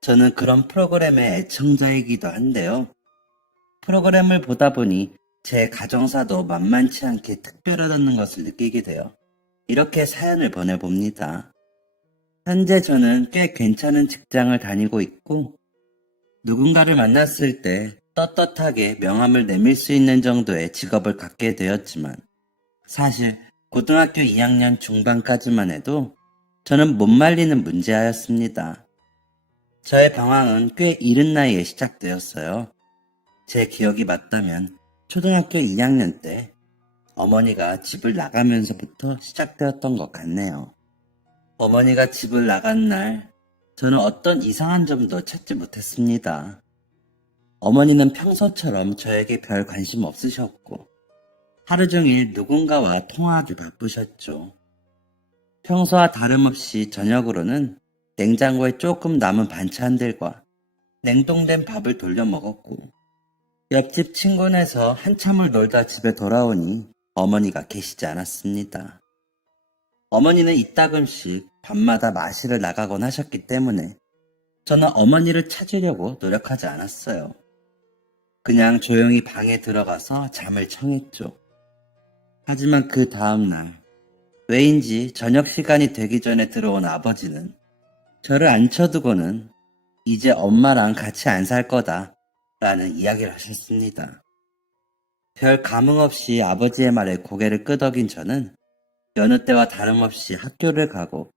저는 그런 프로그램의 애청자이기도 한데요. 프로그램을 보다 보니 제 가정사도 만만치 않게 특별하다는 것을 느끼게 되어 이렇게 사연을 보내봅니다. 현재 저는 꽤 괜찮은 직장을 다니고 있고 누군가를 만났을 때 떳떳하게 명함을 내밀 수 있는 정도의 직업을 갖게 되었지만 사실 고등학교 2학년 중반까지만 해도 저는 못 말리는 문제아였습니다. 저의 방황은 꽤 이른 나이에 시작되었어요. 제 기억이 맞다면 초등학교 2학년 때 어머니가 집을 나가면서부터 시작되었던 것 같네요. 어머니가 집을 나간 날 저는 어떤 이상한 점도 찾지 못했습니다. 어머니는 평소처럼 저에게 별 관심 없으셨고 하루 종일 누군가와 통화하기 바쁘셨죠. 평소와 다름없이 저녁으로는 냉장고에 조금 남은 반찬들과 냉동된 밥을 돌려 먹었고 옆집 친구네서 한참을 놀다 집에 돌아오니 어머니가 계시지 않았습니다. 어머니는 이따금씩 밤마다 마실을 나가곤 하셨기 때문에 저는 어머니를 찾으려고 노력하지 않았어요. 그냥 조용히 방에 들어가서 잠을 청했죠. 하지만 그 다음날 왜인지 저녁 시간이 되기 전에 들어온 아버지는 저를 앉혀두고는 이제 엄마랑 같이 안 살 거다 라는 이야기를 하셨습니다. 별 감흥 없이 아버지의 말에 고개를 끄덕인 저는 여느 때와 다름없이 학교를 가고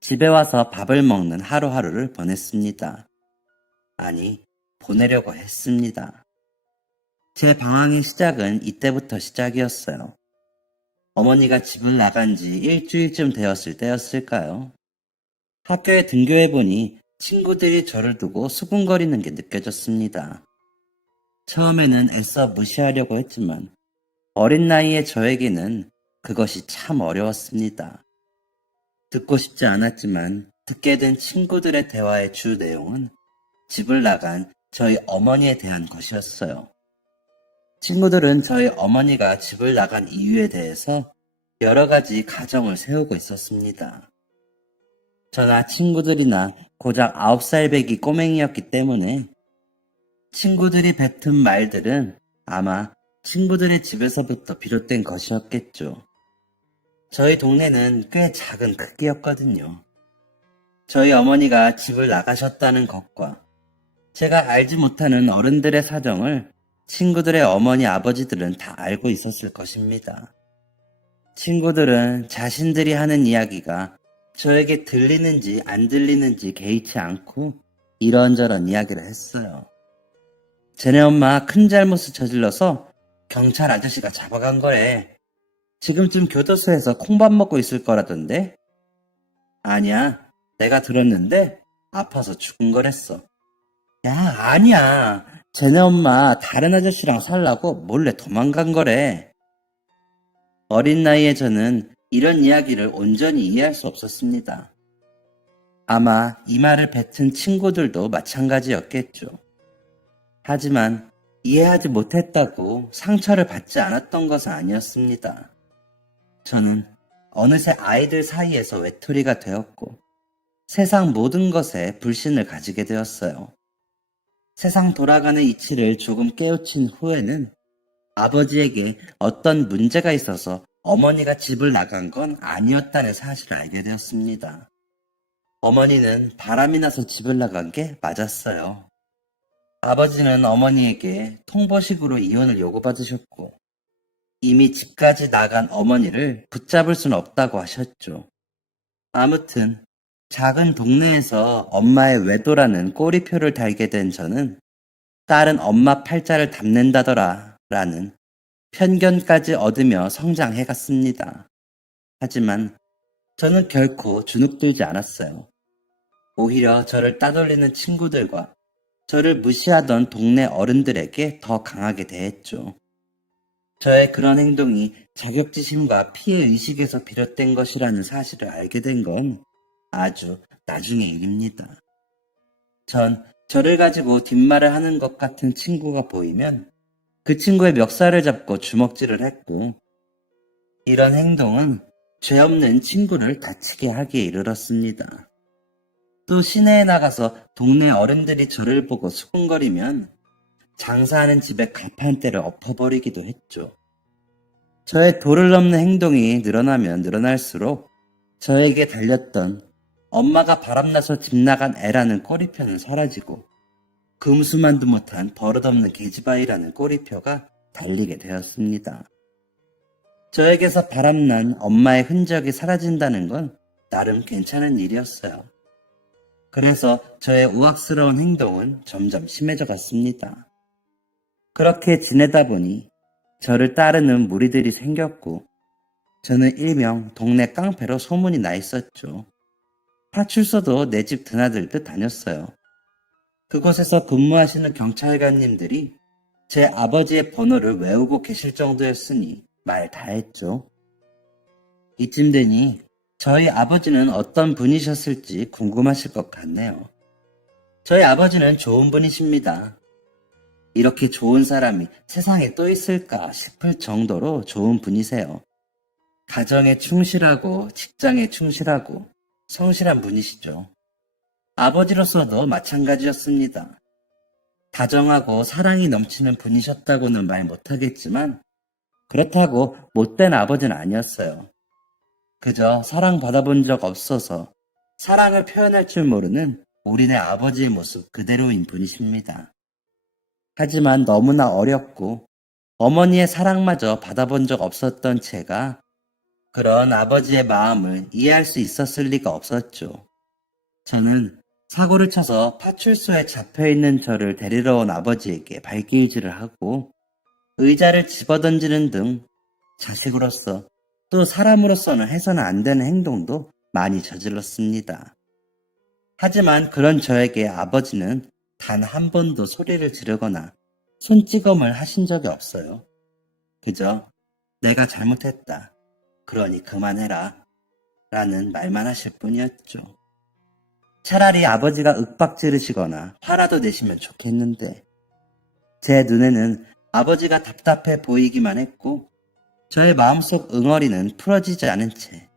집에 와서 밥을 먹는 하루하루를 보냈습니다. 아니, 보내려고 했습니다. 제 방황의 시작은 이때부터 시작이었어요. 어머니가 집을 나간 지 일주일쯤 되었을 때였을까요? 학교에 등교해보니 친구들이 저를 두고 수군거리는 게 느껴졌습니다. 처음에는 애써 무시하려고 했지만 어린 나이에 저에게는 그것이 참 어려웠습니다. 듣고 싶지 않았지만 듣게 된 친구들의 대화의 주 내용은 집을 나간 저희 어머니에 대한 것이었어요. 친구들은 저희 어머니가 집을 나간 이유에 대해서 여러 가지 가정을 세우고 있었습니다. 저나 친구들이나 고작 9살 배기 꼬맹이였기 때문에 친구들이 뱉은 말들은 아마 친구들의 집에서부터 비롯된 것이었겠죠. 저희 동네는 꽤 작은 크기였거든요. 저희 어머니가 집을 나가셨다는 것과 제가 알지 못하는 어른들의 사정을 친구들의 어머니 아버지들은 다 알고 있었을 것입니다. 친구들은 자신들이 하는 이야기가 저에게 들리는지 안 들리는지 개의치 않고 이런저런 이야기를 했어요. 쟤네 엄마 큰 잘못을 저질러서 경찰 아저씨가 잡아간 거래. 지금쯤 교도소에서 콩밥 먹고 있을 거라던데? 아니야, 내가 들었는데 아파서 죽은 거랬어. 야, 아니야. 쟤네 엄마 다른 아저씨랑 살라고 몰래 도망간 거래. 어린 나이에 저는 이런 이야기를 온전히 이해할 수 없었습니다. 아마 이 말을 뱉은 친구들도 마찬가지였겠죠. 하지만 이해하지 못했다고 상처를 받지 않았던 것은 아니었습니다. 저는 어느새 아이들 사이에서 외톨이가 되었고 세상 모든 것에 불신을 가지게 되었어요. 세상 돌아가는 이치를 조금 깨우친 후에는 아버지에게 어떤 문제가 있어서 어머니가 집을 나간 건 아니었다는 사실을 알게 되었습니다. 어머니는 바람이 나서 집을 나간 게 맞았어요. 아버지는 어머니에게 통보식으로 이혼을 요구받으셨고 이미 집까지 나간 어머니를 붙잡을 수는 없다고 하셨죠. 아무튼 작은 동네에서 엄마의 외도라는 꼬리표를 달게 된 저는 딸은 엄마 팔자를 담는다더라 라는 편견까지 얻으며 성장해갔습니다. 하지만 저는 결코 주눅들지 않았어요. 오히려 저를 따돌리는 친구들과 저를 무시하던 동네 어른들에게 더 강하게 대했죠. 저의 그런 행동이 자격지심과 피해의식에서 비롯된 것이라는 사실을 알게 된 건 아주 나중의 일입니다. 전 저를 가지고 뒷말을 하는 것 같은 친구가 보이면 그 친구의 멱살을 잡고 주먹질을 했고 이런 행동은 죄 없는 친구를 다치게 하기에 이르렀습니다. 또 시내에 나가서 동네 어른들이 저를 보고 수군거리면 장사하는 집에 가판대를 엎어버리기도 했죠. 저의 도를 넘는 행동이 늘어나면 늘어날수록 저에게 달렸던 엄마가 바람나서 집 나간 애라는 꼬리표는 사라지고 금수만도 못한 버릇없는 계집아이라는 꼬리표가 달리게 되었습니다. 저에게서 바람난 엄마의 흔적이 사라진다는 건 나름 괜찮은 일이었어요. 그래서 저의 우악스러운 행동은 점점 심해져 갔습니다. 그렇게 지내다 보니 저를 따르는 무리들이 생겼고 저는 일명 동네 깡패로 소문이 나 있었죠. 파출소도 내 집 드나들듯 다녔어요. 그곳에서 근무하시는 경찰관님들이 제 아버지의 번호를 외우고 계실 정도였으니 말 다 했죠. 이쯤 되니 저희 아버지는 어떤 분이셨을지 궁금하실 것 같네요. 저희 아버지는 좋은 분이십니다. 이렇게 좋은 사람이 세상에 또 있을까 싶을 정도로 좋은 분이세요. 가정에 충실하고 직장에 충실하고 성실한 분이시죠. 아버지로서도 마찬가지였습니다. 다정하고 사랑이 넘치는 분이셨다고는 말 못하겠지만 그렇다고 못된 아버지는 아니었어요. 그저 사랑받아본 적 없어서 사랑을 표현할 줄 모르는 우리네 아버지의 모습 그대로인 분이십니다. 하지만 너무나 어렸고 어머니의 사랑마저 받아본 적 없었던 제가 그런 아버지의 마음을 이해할 수 있었을 리가 없었죠. 저는 사고를 쳐서 파출소에 잡혀있는 저를 데리러 온 아버지에게 발길질을 하고 의자를 집어던지는 등 자식으로서 또 사람으로서는 해서는 안 되는 행동도 많이 저질렀습니다. 하지만 그런 저에게 아버지는 단 한 번도 소리를 지르거나 손찌검을 하신 적이 없어요. 그저 내가 잘못했다. 그러니 그만해라. 라는 말만 하실 뿐이었죠. 차라리 아버지가 윽박 지르시거나 화라도 내시면 좋겠는데 제 눈에는 아버지가 답답해 보이기만 했고 저의 마음속 응어리는 풀어지지 않은 채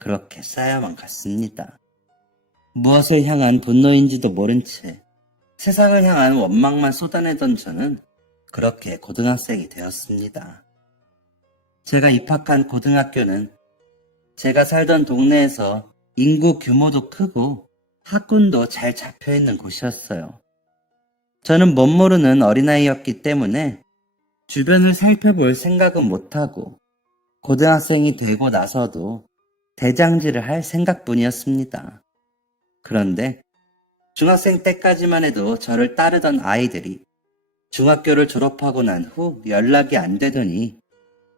그렇게 쌓여만 갔습니다. 무엇을 향한 분노인지도 모른 채 세상을 향한 원망만 쏟아내던 저는 그렇게 고등학생이 되었습니다. 제가 입학한 고등학교는 제가 살던 동네에서 인구 규모도 크고 학군도 잘 잡혀있는 곳이었어요. 저는 멋모르는 어린아이였기 때문에 주변을 살펴볼 생각은 못하고 고등학생이 되고 나서도 대장질을 할 생각뿐이었습니다. 그런데 중학생 때까지만 해도 저를 따르던 아이들이 중학교를 졸업하고 난 후 연락이 안 되더니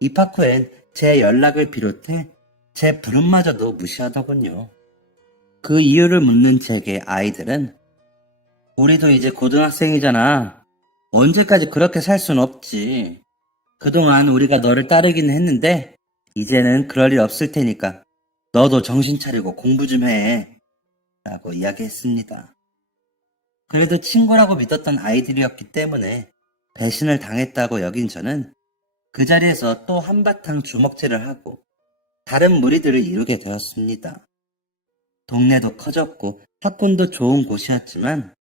입학 후엔 제 연락을 비롯해 제 부름마저도 무시하더군요. 그 이유를 묻는 제게 아이들은 우리도 이제 고등학생이잖아. 언제까지 그렇게 살 순 없지. 그동안 우리가 너를 따르기는 했는데 이제는 그럴 일 없을 테니까 너도 정신 차리고 공부 좀 해. 라고 이야기했습니다. 그래도 친구라고 믿었던 아이들이었기 때문에 배신을 당했다고 여긴 저는 그 자리에서 또 한바탕 주먹질을 하고 다른 무리들을 이루게 되었습니다. 동네도 커졌고 학군도 좋은 곳이었지만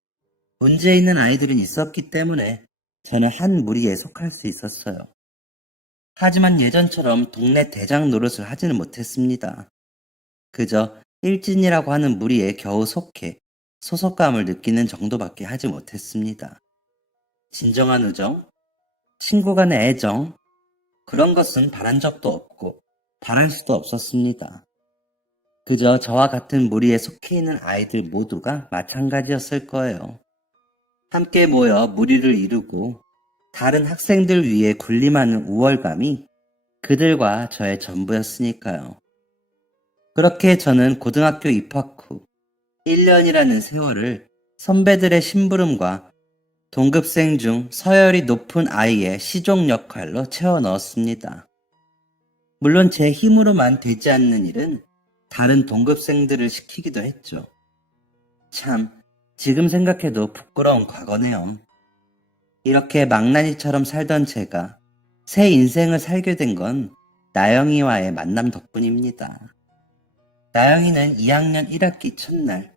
문제 있는 아이들은 있었기 때문에 저는 한 무리에 속할 수 있었어요. 하지만 예전처럼 동네 대장 노릇을 하지는 못했습니다. 그저 일진이라고 하는 무리에 겨우 속해 소속감을 느끼는 정도밖에 하지 못했습니다. 진정한 우정, 친구 간의 애정, 그런 것은 바란 적도 없고 바랄 수도 없었습니다. 그저 저와 같은 무리에 속해 있는 아이들 모두가 마찬가지였을 거예요. 함께 모여 무리를 이루고 다른 학생들 위해 군림하는 우월감이 그들과 저의 전부였으니까요. 그렇게 저는 고등학교 입학 후 1년이라는 세월을 선배들의 심부름과 동급생 중 서열이 높은 아이의 시종 역할로 채워 넣었습니다. 물론 제 힘으로만 되지 않는 일은 다른 동급생들을 시키기도 했죠. 참, 지금 생각해도 부끄러운 과거네요. 이렇게 망나니처럼 살던 제가 새 인생을 살게 된 건 나영이와의 만남 덕분입니다. 나영이는 2학년 1학기 첫날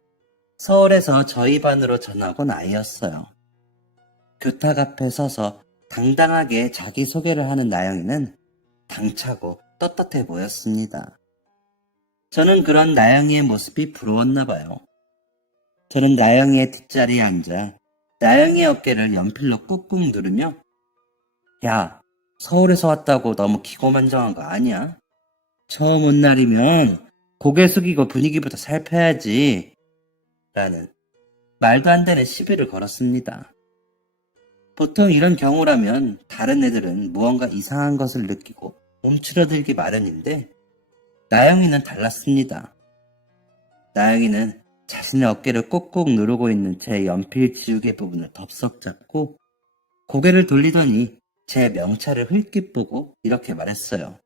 서울에서 저희 반으로 전학 온 아이였어요. 교탁 앞에 서서 당당하게 자기소개를 하는 나영이는 당차고 떳떳해 보였습니다. 저는 그런 나영이의 모습이 부러웠나 봐요. 저는 나영이의 뒷자리에 앉아 나영이의 어깨를 연필로 꾹꾹 누르며 야, 서울에서 왔다고 너무 기고만장한 거 아니야? 처음 온 날이면 고개 숙이고 분위기부터 살펴야지 라는 말도 안 되는 시비를 걸었습니다. 보통 이런 경우라면 다른 애들은 무언가 이상한 것을 느끼고 움츠러들기 마련인데 나영이는 달랐습니다. 나영이는 자신의 어깨를 꾹꾹 누르고 있는 제 연필 지우개 부분을 덥석 잡고 고개를 돌리더니 제 명찰을 흘낏 보고 이렇게 말했어요.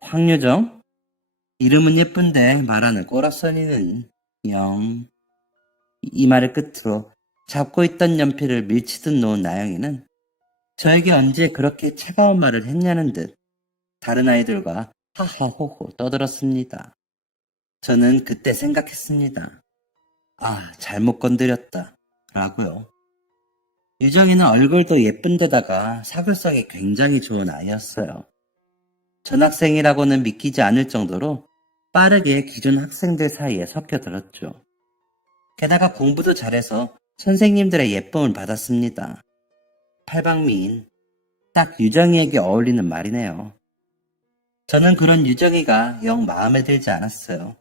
황유정? 이름은 예쁜데 말하는 꼬라서니는 영. 이 말을 끝으로 잡고 있던 연필을 밀치듯 놓은 나영이는 저에게 언제 그렇게 차가운 말을 했냐는 듯 다른 아이들과 하하호호 떠들었습니다. 저는 그때 생각했습니다. 아, 잘못 건드렸다. 라고요. 유정이는 얼굴도 예쁜데다가 사교성이 굉장히 좋은 아이였어요. 전학생이라고는 믿기지 않을 정도로 빠르게 기존 학생들 사이에 섞여들었죠. 게다가 공부도 잘해서 선생님들의 예쁨을 받았습니다. 팔방미인, 딱 유정이에게 어울리는 말이네요. 저는 그런 유정이가 영 마음에 들지 않았어요.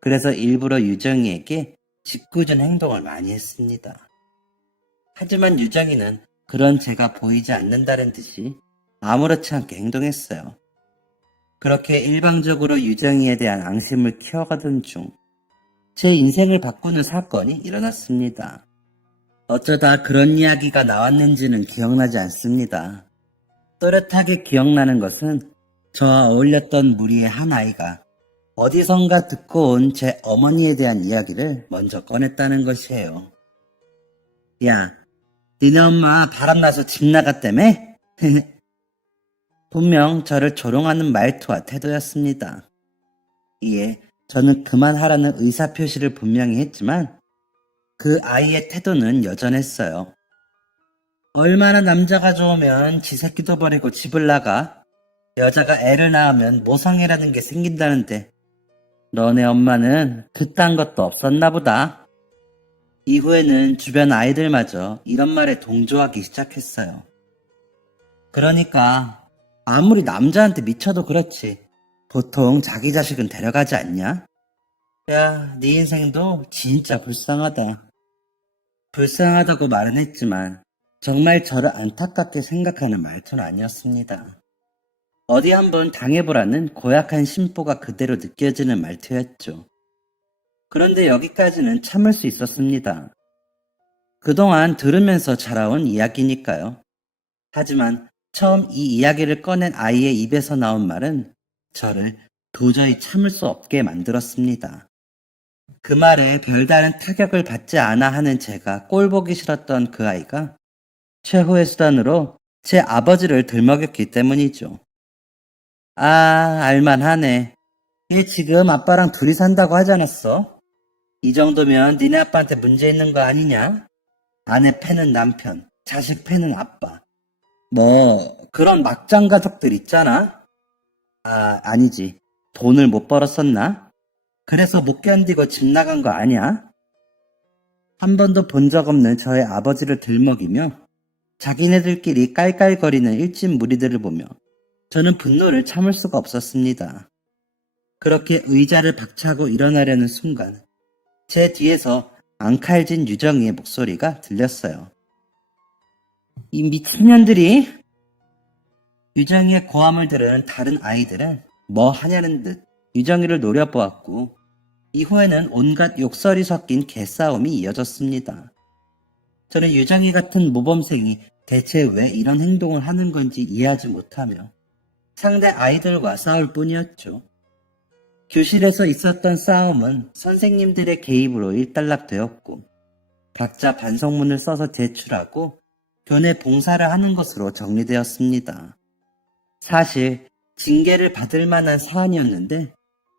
그래서 일부러 유정이에게 짓궂은 행동을 많이 했습니다. 하지만 유정이는 그런 제가 보이지 않는다는 듯이 아무렇지 않게 행동했어요. 그렇게 일방적으로 유정이에 대한 앙심을 키워가던 중 제 인생을 바꾸는 사건이 일어났습니다. 어쩌다 그런 이야기가 나왔는지는 기억나지 않습니다. 또렷하게 기억나는 것은 저와 어울렸던 무리의 한 아이가 어디선가 듣고 온 제 어머니에 대한 이야기를 먼저 꺼냈다는 것이에요. 야, 니네 엄마 바람나서 집 나갔다며? 분명 저를 조롱하는 말투와 태도였습니다. 이에 저는 그만하라는 의사표시를 분명히 했지만 그 아이의 태도는 여전했어요. 얼마나 남자가 좋으면 지 새끼도 버리고 집을 나가? 여자가 애를 낳으면 모성애라는 게 생긴다는데 너네 엄마는 그딴 것도 없었나 보다. 이후에는 주변 아이들마저 이런 말에 동조하기 시작했어요. 그러니까 아무리 남자한테 미쳐도 그렇지 보통 자기 자식은 데려가지 않냐? 야, 네 인생도 진짜 불쌍하다. 불쌍하다고 말은 했지만 정말 저를 안타깝게 생각하는 말투는 아니었습니다. 어디 한번 당해보라는 고약한 심보가 그대로 느껴지는 말투였죠. 그런데 여기까지는 참을 수 있었습니다. 그동안 들으면서 자라온 이야기니까요. 하지만 처음 이 이야기를 꺼낸 아이의 입에서 나온 말은 저를 도저히 참을 수 없게 만들었습니다. 그 말에 별다른 타격을 받지 않아 하는 제가 꼴보기 싫었던 그 아이가 최후의 수단으로 제 아버지를 들먹였기 때문이죠. 아, 알만하네. 얘 지금 아빠랑 둘이 산다고 하지 않았어? 이 정도면 니네 아빠한테 문제 있는 거 아니냐? 아내 패는 남편, 자식 패는 아빠. 뭐 그런 막장 가족들 있잖아? 아, 아니지. 돈을 못 벌었었나? 그래서 못 견디고 집 나간 거 아니야? 한 번도 본 적 없는 저의 아버지를 들먹이며 자기네들끼리 깔깔거리는 일진 무리들을 보며 저는 분노를 참을 수가 없었습니다. 그렇게 의자를 박차고 일어나려는 순간 제 뒤에서 앙칼진 유정이의 목소리가 들렸어요. 이 미친년들이! 유정이의 고함을 들은 다른 아이들은 뭐 하냐는 듯 유정이를 노려보았고 이후에는 온갖 욕설이 섞인 개싸움이 이어졌습니다. 저는 유정이 같은 모범생이 대체 왜 이런 행동을 하는 건지 이해하지 못하며 상대 아이들과 싸울 뿐이었죠. 교실에서 있었던 싸움은 선생님들의 개입으로 일단락되었고 각자 반성문을 써서 제출하고 교내 봉사를 하는 것으로 정리되었습니다. 사실 징계를 받을 만한 사안이었는데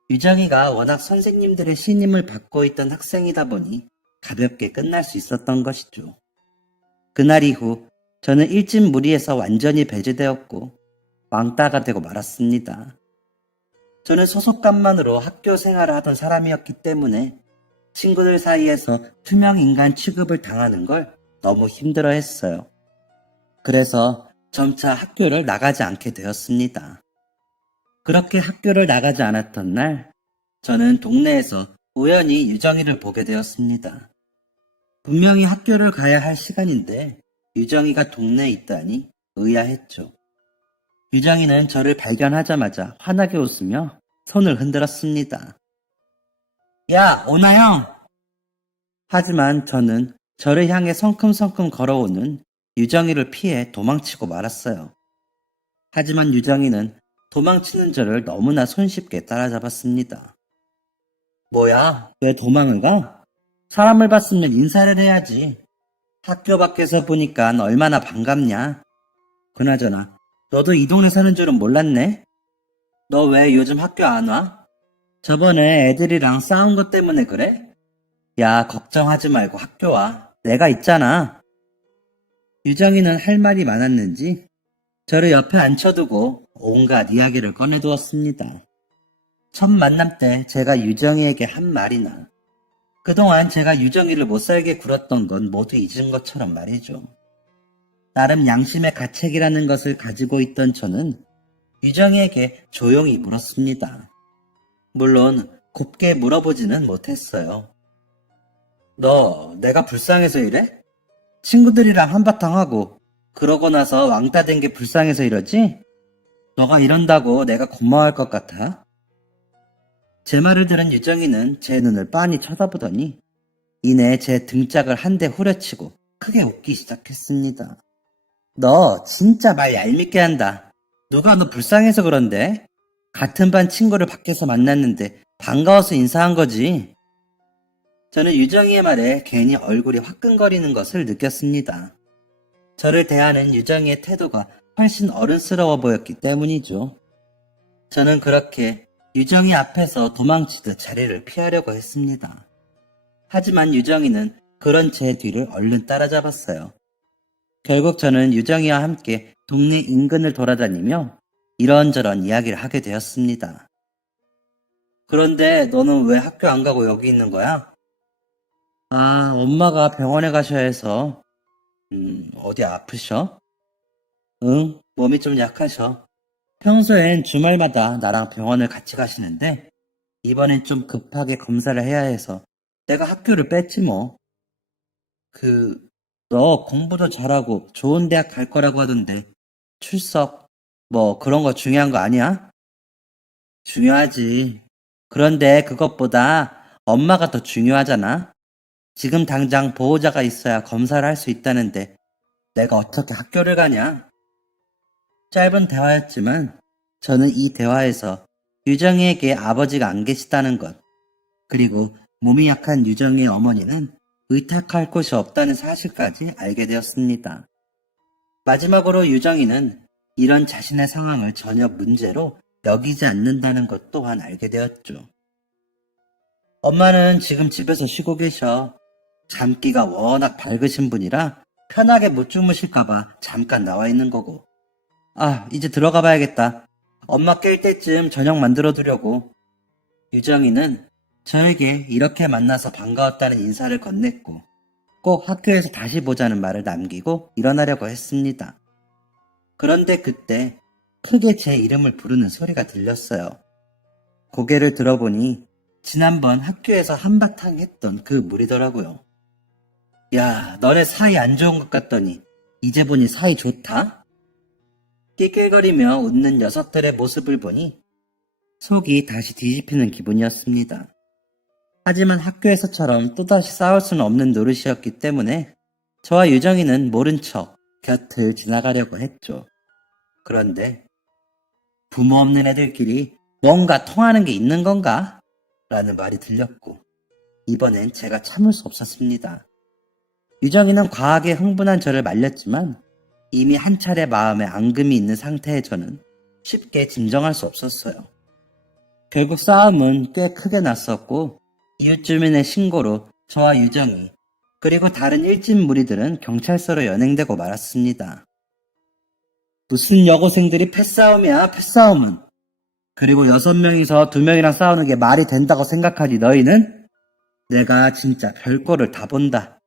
유정이가 워낙 선생님들의 신임을 받고 있던 학생이다 보니 가볍게 끝날 수 있었던 것이죠. 그날 이후 저는 일진무리에서 완전히 배제되었고 왕따가 되고 말았습니다. 저는 소속감만으로 학교 생활을 하던 사람이었기 때문에 친구들 사이에서 투명 인간 취급을 당하는 걸 너무 힘들어 했어요. 그래서 점차 학교를 나가지 않게 되었습니다. 그렇게 학교를 나가지 않았던 날, 저는 동네에서 우연히 유정이를 보게 되었습니다. 분명히 학교를 가야 할 시간인데 유정이가 동네에 있다니 의아했죠. 유정이는 저를 발견하자마자 환하게 웃으며 손을 흔들었습니다. 야, 오나영! 하지만 저는 저를 향해 성큼성큼 걸어오는 유정이를 피해 도망치고 말았어요. 하지만 유정이는 도망치는 저를 너무나 손쉽게 따라잡았습니다. 뭐야, 왜 도망을 가? 사람을 봤으면 인사를 해야지. 학교 밖에서 보니까 얼마나 반갑냐. 그나저나 너도 이 동네 사는 줄은 몰랐네. 너 왜 요즘 학교 안 와? 저번에 애들이랑 싸운 것 때문에 그래? 야, 걱정하지 말고 학교 와. 내가 있잖아. 유정이는 할 말이 많았는지 저를 옆에 앉혀두고 온갖 이야기를 꺼내두었습니다. 첫 만남 때 제가 유정이에게 한 말이나 그동안 제가 유정이를 못살게 굴었던 건 모두 잊은 것처럼 말이죠. 나름 양심의 가책이라는 것을 가지고 있던 저는 유정이에게 조용히 물었습니다. 물론 곱게 물어보지는 못했어요. 너 내가 불쌍해서 이래? 친구들이랑 한바탕 하고 그러고 나서 왕따 된 게 불쌍해서 이러지? 너가 이런다고 내가 고마워할 것 같아? 제 말을 들은 유정이는 제 눈을 빤히 쳐다보더니 이내 제 등짝을 한 대 후려치고 크게 웃기 시작했습니다. 너 진짜 말 얄밉게 한다. 누가 너 불쌍해서 그런데? 같은 반 친구를 밖에서 만났는데 반가워서 인사한 거지. 저는 유정이의 말에 괜히 얼굴이 화끈거리는 것을 느꼈습니다. 저를 대하는 유정이의 태도가 훨씬 어른스러워 보였기 때문이죠. 저는 그렇게 유정이 앞에서 도망치듯 자리를 피하려고 했습니다. 하지만 유정이는 그런 제 뒤를 얼른 따라잡았어요. 결국 저는 유정이와 함께 동네 인근을 돌아다니며 이런저런 이야기를 하게 되었습니다. 그런데 너는 왜 학교 안 가고 여기 있는 거야? 아, 엄마가 병원에 가셔야 해서. 어디 아프셔? 응, 몸이 좀 약하셔. 평소엔 주말마다 나랑 병원을 같이 가시는데 이번엔 좀 급하게 검사를 해야 해서 내가 학교를 뺐지 뭐. 너 공부도 잘하고 좋은 대학 갈 거라고 하던데 출석 뭐 그런 거 중요한 거 아니야? 중요하지. 그런데 그것보다 엄마가 더 중요하잖아. 지금 당장 보호자가 있어야 검사를 할 수 있다는데 내가 어떻게 학교를 가냐? 짧은 대화였지만 저는 이 대화에서 유정이에게 아버지가 안 계시다는 것, 그리고 몸이 약한 유정이의 어머니는 의탁할 곳이 없다는 사실까지 알게 되었습니다. 마지막으로 유정이는 이런 자신의 상황을 전혀 문제로 여기지 않는다는 것 또한 알게 되었죠. 엄마는 지금 집에서 쉬고 계셔. 잠기가 워낙 밝으신 분이라 편하게 못 주무실까봐 잠깐 나와 있는 거고. 아, 이제 들어가 봐야겠다. 엄마 깰 때쯤 저녁 만들어 두려고. 유정이는 저에게 이렇게 만나서 반가웠다는 인사를 건넸고 꼭 학교에서 다시 보자는 말을 남기고 일어나려고 했습니다. 그런데 그때 크게 제 이름을 부르는 소리가 들렸어요. 고개를 들어보니 지난번 학교에서 한바탕 했던 그 무리더라고요. 야, 너네 사이 안 좋은 것 같더니 이제 보니 사이 좋다? 낄낄거리며 웃는 녀석들의 모습을 보니 속이 다시 뒤집히는 기분이었습니다. 하지만 학교에서처럼 또다시 싸울 수는 없는 노릇이었기 때문에 저와 유정이는 모른 척 곁을 지나가려고 했죠. 그런데 부모 없는 애들끼리 뭔가 통하는 게 있는 건가? 라는 말이 들렸고 이번엔 제가 참을 수 없었습니다. 유정이는 과하게 흥분한 저를 말렸지만 이미 한 차례 마음에 앙금이 있는 상태의 저는 쉽게 진정할 수 없었어요. 결국 싸움은 꽤 크게 났었고 이웃 주민의 신고로 저와 유정이 그리고 다른 일진 무리들은 경찰서로 연행되고 말았습니다. 무슨 여고생들이 패싸움이야, 패싸움은. 그리고 6명이서 2명이랑 싸우는 게 말이 된다고 생각하니 너희는? 내가 진짜 별꼴을 다 본다.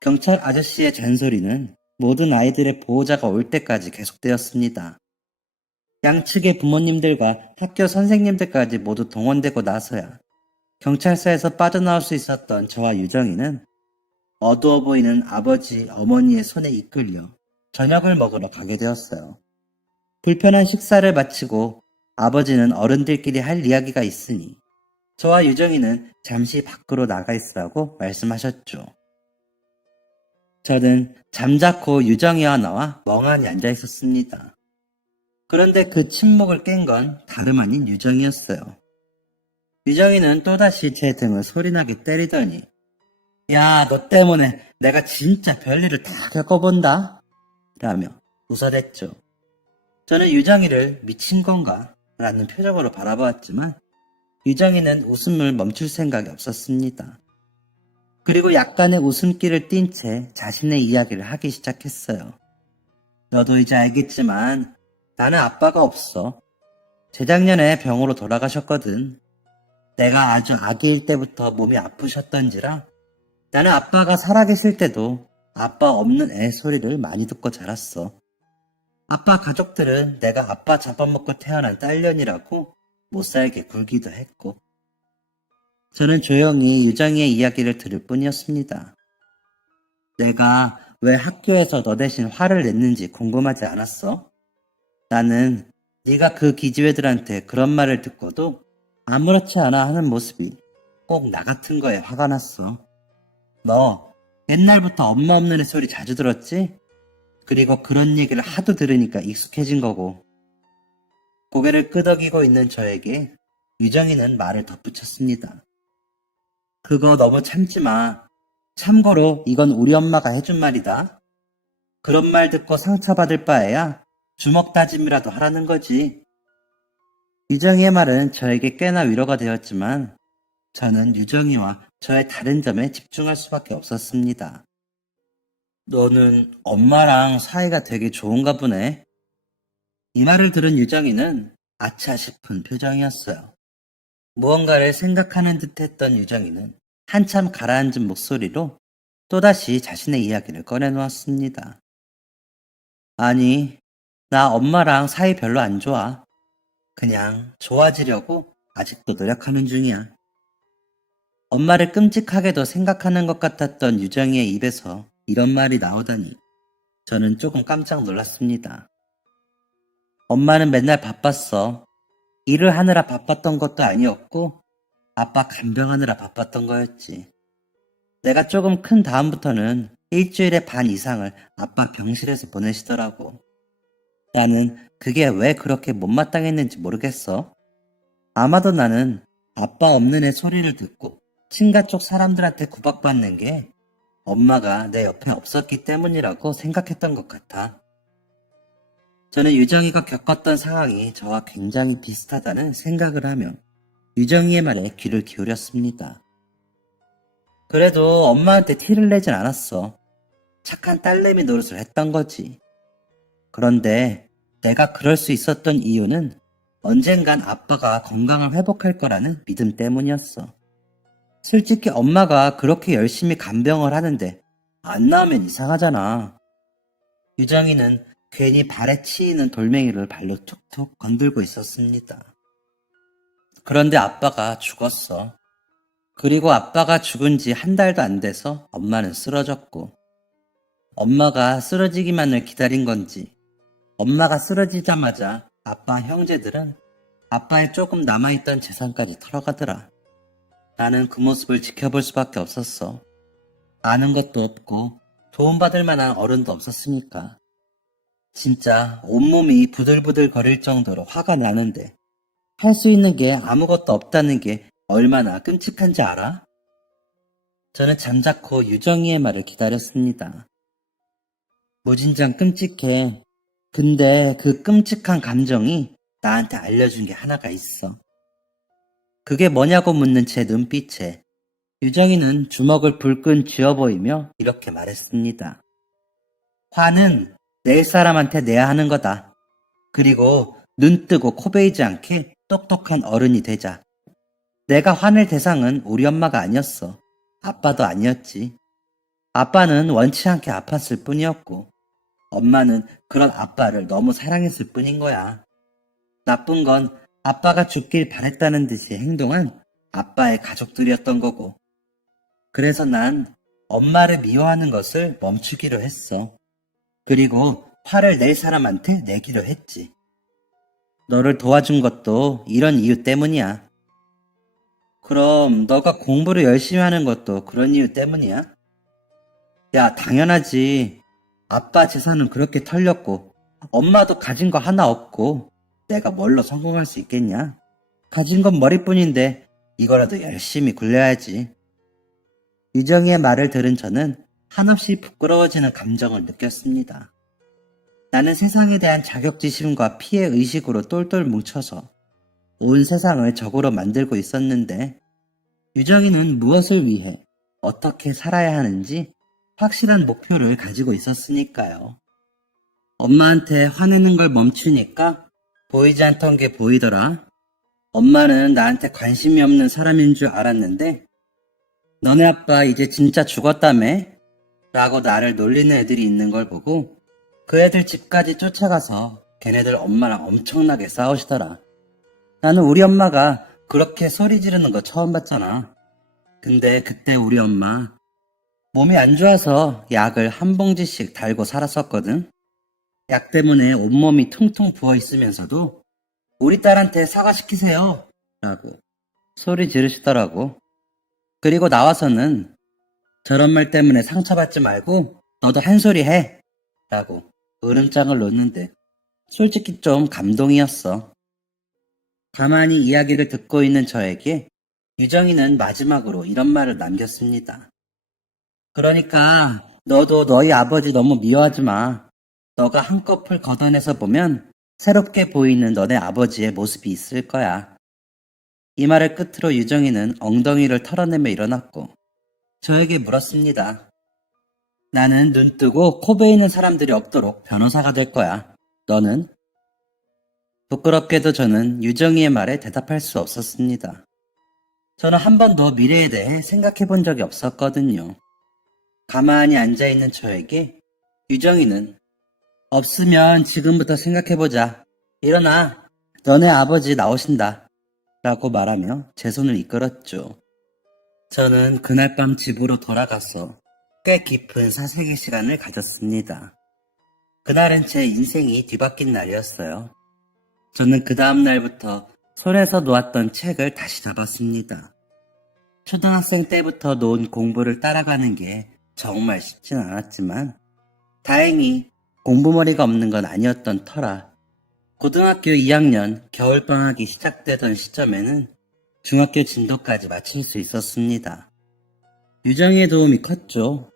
경찰 아저씨의 잔소리는 모든 아이들의 보호자가 올 때까지 계속되었습니다. 양측의 부모님들과 학교 선생님들까지 모두 동원되고 나서야 경찰서에서 빠져나올 수 있었던 저와 유정이는 어두워 보이는 아버지, 어머니의 손에 이끌려 저녁을 먹으러 가게 되었어요. 불편한 식사를 마치고 아버지는 어른들끼리 할 이야기가 있으니 저와 유정이는 잠시 밖으로 나가 있으라고 말씀하셨죠. 저는 잠자코 유정이와 나와 멍하니 앉아 있었습니다. 그런데 그 침묵을 깬 건 다름 아닌 유정이었어요. 유정이는 또다시 제 등을 소리나게 때리더니 야, 너 때문에 내가 진짜 별일을 다 겪어본다 라며 웃어댔죠. 저는 유정이를 미친 건가? 라는 표정으로 바라보았지만 유정이는 웃음을 멈출 생각이 없었습니다. 그리고 약간의 웃음기를 띤 채 자신의 이야기를 하기 시작했어요. 너도 이제 알겠지만 나는 아빠가 없어. 재작년에 병으로 돌아가셨거든. 내가 아주 아기일 때부터 몸이 아프셨던지라 나는 아빠가 살아계실 때도 아빠 없는 애 소리를 많이 듣고 자랐어. 아빠 가족들은 내가 아빠 잡아먹고 태어난 딸년이라고 못살게 굴기도 했고. 저는 조용히 유정이의 이야기를 들을 뿐이었습니다. 내가 왜 학교에서 너 대신 화를 냈는지 궁금하지 않았어? 나는 네가 그 기집애들한테 그런 말을 듣고도 아무렇지 않아 하는 모습이 꼭 나 같은 거에 화가 났어. 너 옛날부터 엄마 없는 애 소리 자주 들었지? 그리고 그런 얘기를 하도 들으니까 익숙해진 거고. 고개를 끄덕이고 있는 저에게 유정이는 말을 덧붙였습니다. 그거 너무 참지 마. 참고로 이건 우리 엄마가 해준 말이다. 그런 말 듣고 상처받을 바에야 주먹 다짐이라도 하라는 거지. 유정이의 말은 저에게 꽤나 위로가 되었지만 저는 유정이와 저의 다른 점에 집중할 수밖에 없었습니다. 너는 엄마랑 사이가 되게 좋은가 보네. 이 말을 들은 유정이는 아차 싶은 표정이었어요. 무언가를 생각하는 듯 했던 유정이는 한참 가라앉은 목소리로 또다시 자신의 이야기를 꺼내놓았습니다. 아니, 나 엄마랑 사이 별로 안 좋아. 그냥 좋아지려고 아직도 노력하는 중이야. 엄마를 끔찍하게도 생각하는 것 같았던 유정이의 입에서 이런 말이 나오다니 저는 조금 깜짝 놀랐습니다. 엄마는 맨날 바빴어. 일을 하느라 바빴던 것도 아니었고 아빠 간병하느라 바빴던 거였지. 내가 조금 큰 다음부터는 일주일에 반 이상을 아빠 병실에서 보내시더라고. 나는 그게 왜 그렇게 못마땅했는지 모르겠어. 아마도 나는 아빠 없는 애 소리를 듣고 친가 쪽 사람들한테 구박받는 게 엄마가 내 옆에 없었기 때문이라고 생각했던 것 같아. 저는 유정이가 겪었던 상황이 저와 굉장히 비슷하다는 생각을 하며 유정이의 말에 귀를 기울였습니다. 그래도 엄마한테 티를 내진 않았어. 착한 딸내미 노릇을 했던 거지. 그런데 내가 그럴 수 있었던 이유는 언젠간 아빠가 건강을 회복할 거라는 믿음 때문이었어. 솔직히 엄마가 그렇게 열심히 간병을 하는데 안 나오면 이상하잖아. 유정이는 괜히 발에 치이는 돌멩이를 발로 툭툭 건들고 있었습니다. 그런데 아빠가 죽었어. 그리고 아빠가 죽은 지 한 달도 안 돼서 엄마는 쓰러졌고, 엄마가 쓰러지기만을 기다린 건지 엄마가 쓰러지자마자 아빠 형제들은 아빠의 조금 남아있던 재산까지 털어가더라. 나는 그 모습을 지켜볼 수밖에 없었어. 아는 것도 없고 도움받을 만한 어른도 없었으니까. 진짜 온몸이 부들부들 거릴 정도로 화가 나는데 할 수 있는 게 아무것도 없다는 게 얼마나 끔찍한지 알아? 저는 잠자코 유정이의 말을 기다렸습니다. 무진장 끔찍해. 근데 그 끔찍한 감정이 나한테 알려준 게 하나가 있어. 그게 뭐냐고 묻는 제 눈빛에 유정이는 주먹을 불끈 쥐어 보이며 이렇게 말했습니다. 화는 낼 사람한테 내야 하는 거다. 그리고 눈 뜨고 코 베이지 않게 똑똑한 어른이 되자. 내가 화낼 대상은 우리 엄마가 아니었어. 아빠도 아니었지. 아빠는 원치 않게 아팠을 뿐이었고, 엄마는 그런 아빠를 너무 사랑했을 뿐인 거야. 나쁜 건 아빠가 죽길 바랬다는 듯이 행동한 아빠의 가족들이었던 거고. 그래서 난 엄마를 미워하는 것을 멈추기로 했어. 그리고 화를 낼 사람한테 내기로 했지. 너를 도와준 것도 이런 이유 때문이야. 그럼 너가 공부를 열심히 하는 것도 그런 이유 때문이야? 야, 당연하지. 아빠 재산은 그렇게 털렸고, 엄마도 가진 거 하나 없고, 내가 뭘로 성공할 수 있겠냐? 가진 건 머리뿐인데, 이거라도 열심히 굴려야지. 유정이의 말을 들은 저는 한없이 부끄러워지는 감정을 느꼈습니다. 나는 세상에 대한 자격지심과 피해의식으로 똘똘 뭉쳐서 온 세상을 적으로 만들고 있었는데, 유정이는 무엇을 위해 어떻게 살아야 하는지 확실한 목표를 가지고 있었으니까요. 엄마한테 화내는 걸 멈추니까 보이지 않던 게 보이더라. 엄마는 나한테 관심이 없는 사람인 줄 알았는데 너네 아빠 이제 진짜 죽었다며? 라고 나를 놀리는 애들이 있는 걸 보고 그 애들 집까지 쫓아가서 걔네들 엄마랑 엄청나게 싸우시더라. 나는 우리 엄마가 그렇게 소리 지르는 거 처음 봤잖아. 근데 그때 우리 엄마 몸이 안 좋아서 약을 한 봉지씩 달고 살았었거든. 약 때문에 온몸이 퉁퉁 부어 있으면서도 우리 딸한테 사과시키세요 라고 소리 지르시더라고. 그리고 나와서는 저런 말 때문에 상처받지 말고 너도 한 소리 해 라고 으름장을 놓는데 솔직히 좀 감동이었어. 가만히 이야기를 듣고 있는 저에게 유정이는 마지막으로 이런 말을 남겼습니다. 그러니까 너도 너희 아버지 너무 미워하지 마. 너가 한꺼풀 걷어내서 보면 새롭게 보이는 너네 아버지의 모습이 있을 거야. 이 말을 끝으로 유정이는 엉덩이를 털어내며 일어났고 저에게 물었습니다. 나는 눈 뜨고 코 베이는 사람들이 없도록 변호사가 될 거야. 너는? 부끄럽게도 저는 유정이의 말에 대답할 수 없었습니다. 저는 한 번도 미래에 대해 생각해 본 적이 없었거든요. 가만히 앉아있는 저에게 유정이는 없으면 지금부터 생각해보자. 일어나. 너네 아버지 나오신다. 라고 말하며 제 손을 이끌었죠. 저는 그날 밤 집으로 돌아가서 꽤 깊은 사색의 시간을 가졌습니다. 그날은 제 인생이 뒤바뀐 날이었어요. 저는 그 다음 날부터 손에서 놓았던 책을 다시 잡았습니다. 초등학생 때부터 놓은 공부를 따라가는 게 정말 쉽진 않았지만 다행히 공부머리가 없는 건 아니었던 터라 고등학교 2학년 겨울방학이 시작되던 시점에는 중학교 진도까지 마칠 수 있었습니다. 유정이의 도움이 컸죠.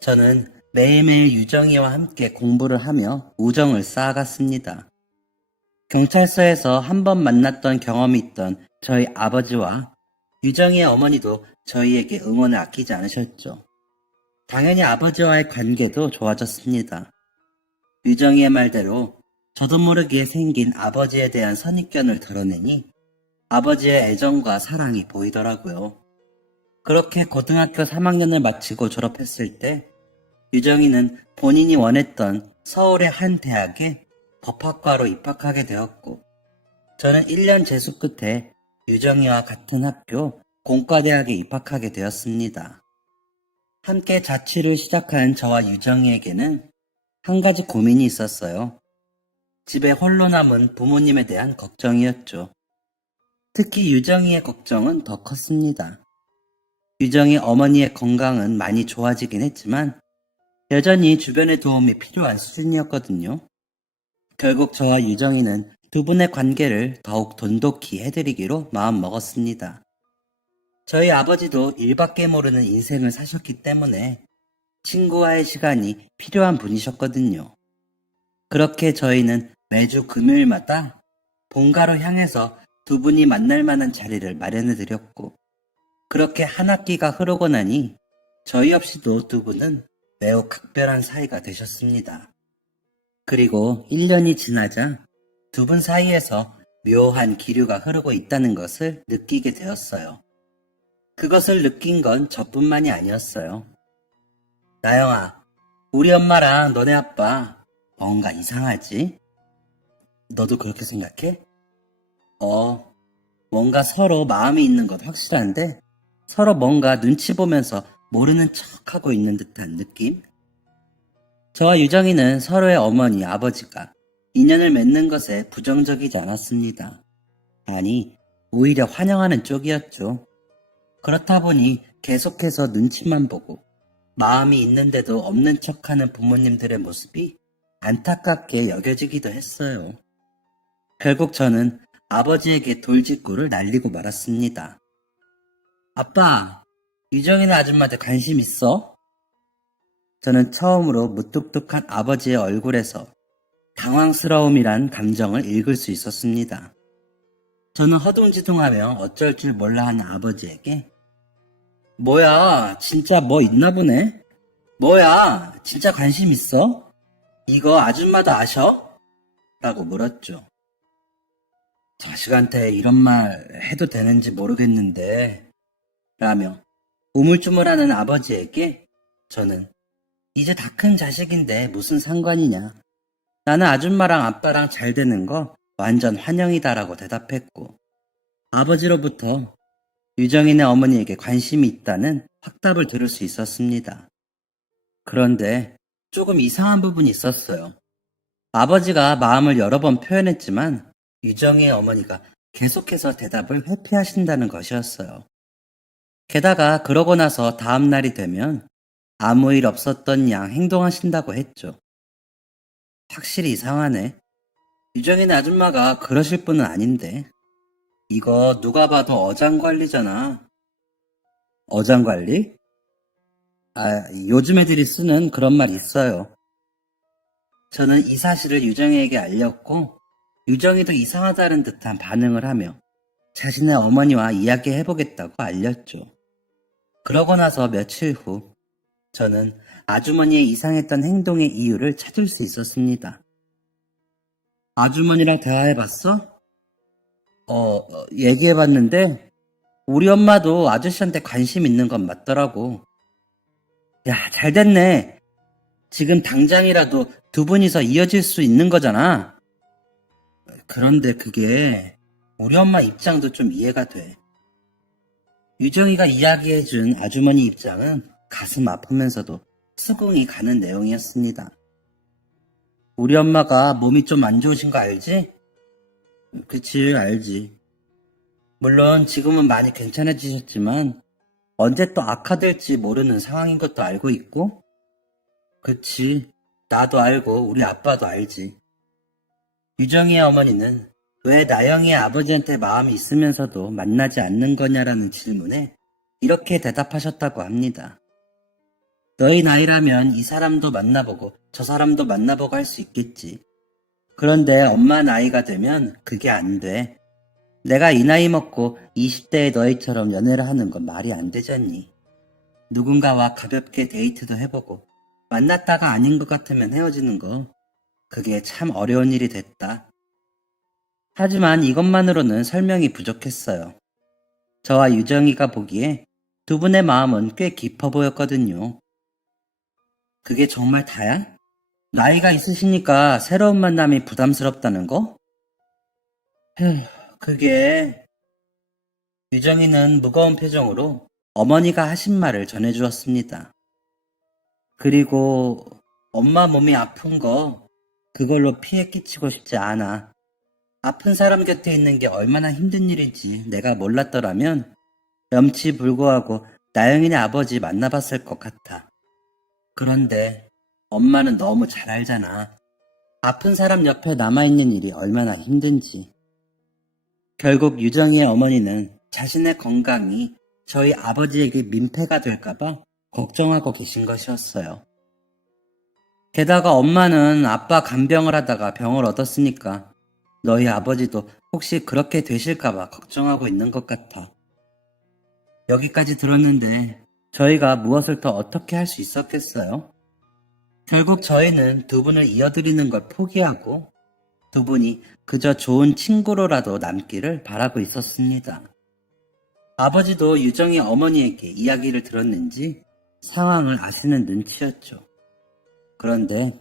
저는 매일매일 유정이와 함께 공부를 하며 우정을 쌓아갔습니다. 경찰서에서 한 번 만났던 경험이 있던 저희 아버지와 유정이의 어머니도 저희에게 응원을 아끼지 않으셨죠. 당연히 아버지와의 관계도 좋아졌습니다. 유정이의 말대로 저도 모르게 생긴 아버지에 대한 선입견을 드러내니 아버지의 애정과 사랑이 보이더라고요. 그렇게 고등학교 3학년을 마치고 졸업했을 때 유정이는 본인이 원했던 서울의 한 대학에 법학과로 입학하게 되었고 저는 1년 재수 끝에 유정이와 같은 학교 공과대학에 입학하게 되었습니다. 함께 자취를 시작한 저와 유정이에게는 한 가지 고민이 있었어요. 집에 홀로 남은 부모님에 대한 걱정이었죠. 특히 유정이의 걱정은 더 컸습니다. 유정이 어머니의 건강은 많이 좋아지긴 했지만 여전히 주변의 도움이 필요한 수준이었거든요. 결국 저와 유정이는 두 분의 관계를 더욱 돈독히 해드리기로 마음먹었습니다. 저희 아버지도 일밖에 모르는 인생을 사셨기 때문에 친구와의 시간이 필요한 분이셨거든요. 그렇게 저희는 매주 금요일마다 본가로 향해서 두 분이 만날 만한 자리를 마련해 드렸고, 그렇게 한 학기가 흐르고 나니 저희 없이도 두 분은 매우 각별한 사이가 되셨습니다. 그리고 1년이 지나자 두 분 사이에서 묘한 기류가 흐르고 있다는 것을 느끼게 되었어요. 그것을 느낀 건 저뿐만이 아니었어요. 나영아, 우리 엄마랑 너네 아빠 뭔가 이상하지? 너도 그렇게 생각해? 뭔가 서로 마음이 있는 건 확실한데 서로 뭔가 눈치 보면서 모르는 척하고 있는 듯한 느낌? 저와 유정이는 서로의 어머니, 아버지가 인연을 맺는 것에 부정적이지 않았습니다. 아니, 오히려 환영하는 쪽이었죠. 그렇다 보니 계속해서 눈치만 보고 마음이 있는데도 없는 척하는 부모님들의 모습이 안타깝게 여겨지기도 했어요. 결국 저는 아버지에게 돌직구를 날리고 말았습니다. 아빠, 유정이네 아줌마한테 관심 있어? 저는 처음으로 무뚝뚝한 아버지의 얼굴에서 당황스러움이란 감정을 읽을 수 있었습니다. 저는 허둥지둥하며 어쩔 줄 몰라 하는 아버지에게 뭐야, 진짜 뭐 있나 보네? 뭐야, 진짜 관심 있어? 이거 아줌마도 아셔? 라고 물었죠. 자식한테 이런 말 해도 되는지 모르겠는데 라며 우물쭈물하는 아버지에게 저는 이제 다 큰 자식인데 무슨 상관이냐. 나는 아줌마랑 아빠랑 잘 되는 거 완전 환영이다라고 대답했고 아버지로부터 유정이네 어머니에게 관심이 있다는 확답을 들을 수 있었습니다. 그런데 조금 이상한 부분이 있었어요. 아버지가 마음을 여러 번 표현했지만 유정이의 어머니가 계속해서 대답을 회피하신다는 것이었어요. 게다가 그러고 나서 다음 날이 되면 아무 일 없었던 양 행동하신다고 했죠. 확실히 이상하네. 유정이네 아줌마가 그러실 분은 아닌데. 이거 누가 봐도 어장관리잖아. 어장관리? 요즘 애들이 쓰는 그런 말 있어요. 저는 이 사실을 유정이에게 알렸고 유정이도 이상하다는 듯한 반응을 하며 자신의 어머니와 이야기해보겠다고 알렸죠. 그러고 나서 며칠 후 저는 아주머니의 이상했던 행동의 이유를 찾을 수 있었습니다. 아주머니랑 대화해봤어? 얘기해봤는데 우리 엄마도 아저씨한테 관심 있는 건 맞더라고. 야, 잘 됐네. 지금 당장이라도 두 분이서 이어질 수 있는 거잖아. 그런데 그게 우리 엄마 입장도 좀 이해가 돼. 유정이가 이야기해준 아주머니 입장은 가슴 아프면서도 수긍이 가는 내용이었습니다. 우리 엄마가 몸이 좀 안 좋으신 거 알지? 그치, 알지. 물론 지금은 많이 괜찮아지셨지만 언제 또 악화될지 모르는 상황인 것도 알고 있고? 그치, 나도 알고 우리 아빠도 알지. 유정이의 어머니는 왜 나영이의 아버지한테 마음이 있으면서도 만나지 않는 거냐라는 질문에 이렇게 대답하셨다고 합니다. 너희 나이라면 이 사람도 만나보고 저 사람도 만나보고 할 수 있겠지. 그런데 엄마 나이가 되면 그게 안 돼. 내가 이 나이 먹고 20대의 너희처럼 연애를 하는 건 말이 안 되잖니. 누군가와 가볍게 데이트도 해보고 만났다가 아닌 것 같으면 헤어지는 거 그게 참 어려운 일이 됐다. 하지만 이것만으로는 설명이 부족했어요. 저와 유정이가 보기에 두 분의 마음은 꽤 깊어 보였거든요. 그게 정말 다야? 나이가 있으시니까 새로운 만남이 부담스럽다는 거? 그게... 유정이는 무거운 표정으로 어머니가 하신 말을 전해주었습니다. 그리고 엄마 몸이 아픈 거 그걸로 피해 끼치고 싶지 않아. 아픈 사람 곁에 있는 게 얼마나 힘든 일인지 내가 몰랐더라면 염치불구하고 나영이네 아버지 만나봤을 것 같아. 그런데 엄마는 너무 잘 알잖아. 아픈 사람 옆에 남아있는 일이 얼마나 힘든지. 결국 유정이의 어머니는 자신의 건강이 저희 아버지에게 민폐가 될까봐 걱정하고 계신 것이었어요. 게다가 엄마는 아빠 간병을 하다가 병을 얻었으니까 너희 아버지도 혹시 그렇게 되실까봐 걱정하고 있는 것 같아. 여기까지 들었는데 저희가 무엇을 더 어떻게 할 수 있었겠어요? 결국 저희는 두 분을 이어드리는 걸 포기하고 두 분이 그저 좋은 친구로라도 남기를 바라고 있었습니다. 아버지도 유정이 어머니에게 이야기를 들었는지 상황을 아시는 눈치였죠. 그런데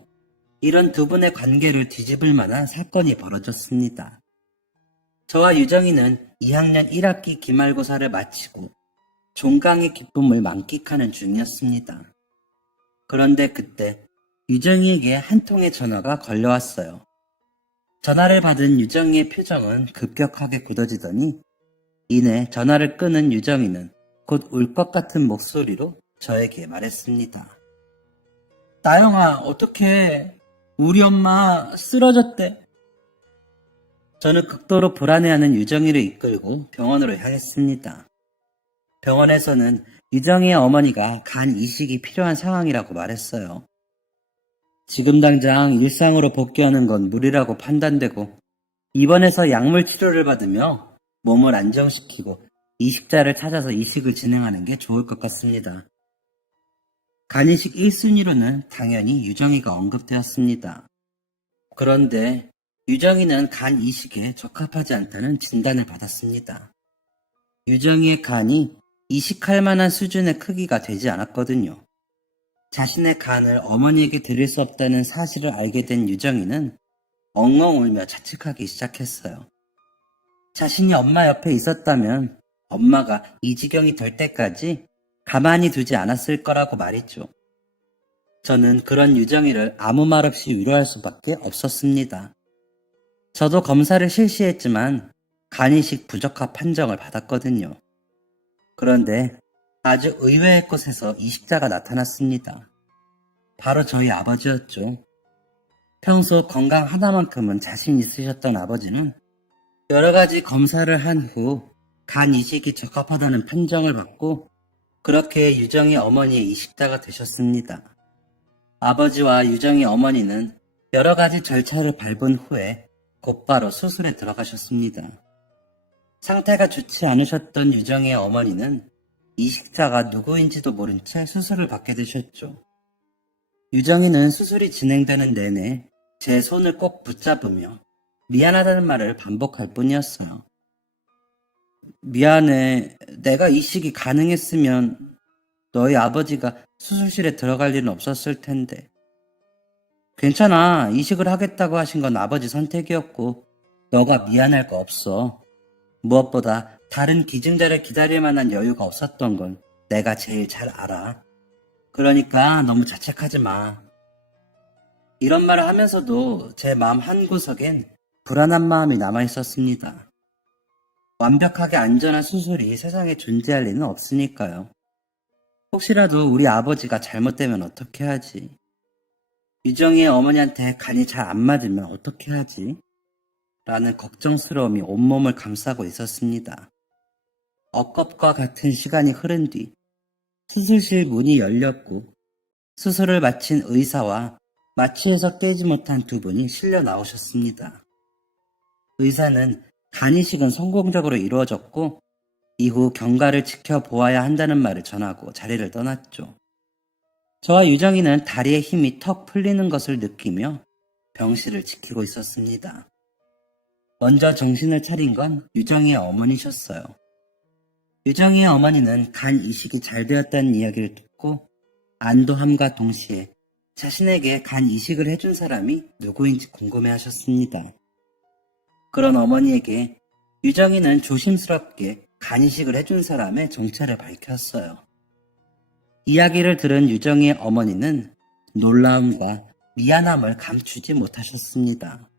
이런 두 분의 관계를 뒤집을 만한 사건이 벌어졌습니다. 저와 유정이는 2학년 1학기 기말고사를 마치고 종강의 기쁨을 만끽하는 중이었습니다. 그런데 그때 유정이에게 한 통의 전화가 걸려왔어요. 전화를 받은 유정이의 표정은 급격하게 굳어지더니 이내 전화를 끊은 유정이는 곧 울 것 같은 목소리로 저에게 말했습니다. 나영아, 어떡해. 우리 엄마 쓰러졌대. 저는 극도로 불안해하는 유정이를 이끌고 병원으로 향했습니다. 병원에서는 유정이의 어머니가 간 이식이 필요한 상황이라고 말했어요. 지금 당장 일상으로 복귀하는 건 무리라고 판단되고 입원해서 약물 치료를 받으며 몸을 안정시키고 이식자를 찾아서 이식을 진행하는 게 좋을 것 같습니다. 간이식 1순위로는 당연히 유정이가 언급되었습니다. 그런데 유정이는 간 이식에 적합하지 않다는 진단을 받았습니다. 유정이의 간이 이식할 만한 수준의 크기가 되지 않았거든요. 자신의 간을 어머니에게 드릴 수 없다는 사실을 알게 된 유정이는 엉엉 울며 자책하기 시작했어요. 자신이 엄마 옆에 있었다면 엄마가 이 지경이 될 때까지 가만히 두지 않았을 거라고 말이죠. 저는 그런 유정이를 아무 말 없이 위로할 수밖에 없었습니다. 저도 검사를 실시했지만 간이식 부적합 판정을 받았거든요. 그런데 아주 의외의 곳에서 이식자가 나타났습니다. 바로 저희 아버지였죠. 평소 건강 하나만큼은 자신 있으셨던 아버지는 여러 가지 검사를 한 후 간 이식이 적합하다는 판정을 받고 그렇게 유정이 어머니의 이식자가 되셨습니다. 아버지와 유정이 어머니는 여러 가지 절차를 밟은 후에 곧바로 수술에 들어가셨습니다. 상태가 좋지 않으셨던 유정의 어머니는 이식자가 누구인지도 모른 채 수술을 받게 되셨죠. 유정이는 수술이 진행되는 내내 제 손을 꼭 붙잡으며 미안하다는 말을 반복할 뿐이었어요. 미안해. 내가 이식이 가능했으면 너희 아버지가 수술실에 들어갈 일은 없었을 텐데. 괜찮아. 이식을 하겠다고 하신 건 아버지 선택이었고 너가 미안할 거 없어. 무엇보다 다른 기증자를 기다릴 만한 여유가 없었던 건 내가 제일 잘 알아. 그러니까 너무 자책하지 마. 이런 말을 하면서도 제 마음 한구석엔 불안한 마음이 남아있었습니다. 완벽하게 안전한 수술이 세상에 존재할 리는 없으니까요. 혹시라도 우리 아버지가 잘못되면 어떻게 하지? 유정이의 어머니한테 간이 잘 안 맞으면 어떻게 하지? 라는 걱정스러움이 온몸을 감싸고 있었습니다. 엇겁과 같은 시간이 흐른 뒤 수술실 문이 열렸고 수술을 마친 의사와 마취에서 깨지 못한 두 분이 실려 나오셨습니다. 의사는 간이식은 성공적으로 이루어졌고 이후 경과를 지켜보아야 한다는 말을 전하고 자리를 떠났죠. 저와 유정이는 다리에 힘이 턱 풀리는 것을 느끼며 병실을 지키고 있었습니다. 먼저 정신을 차린 건 유정이의 어머니셨어요. 유정이의 어머니는 간 이식이 잘 되었다는 이야기를 듣고 안도함과 동시에 자신에게 간 이식을 해준 사람이 누구인지 궁금해하셨습니다. 그런 어머니에게 유정이는 조심스럽게 간 이식을 해준 사람의 정체를 밝혔어요. 이야기를 들은 유정이의 어머니는 놀라움과 미안함을 감추지 못하셨습니다.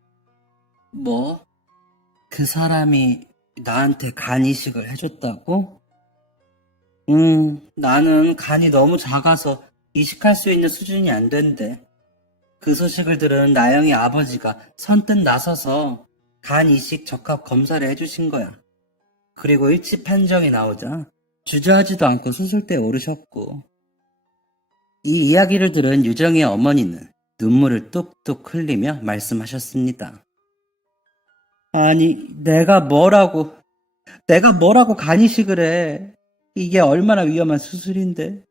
뭐? 그 사람이 나한테 간 이식을 해줬다고? 나는 간이 너무 작아서 이식할 수 있는 수준이 안 된대. 그 소식을 들은 나영이 아버지가 선뜻 나서서 간 이식 적합 검사를 해주신 거야. 그리고 일치 판정이 나오자 주저하지도 않고 수술대에 오르셨고. 이 이야기를 들은 유정이의 어머니는 눈물을 뚝뚝 흘리며 말씀하셨습니다. 아니, 내가 뭐라고 간이식을 해. 이게 얼마나 위험한 수술인데.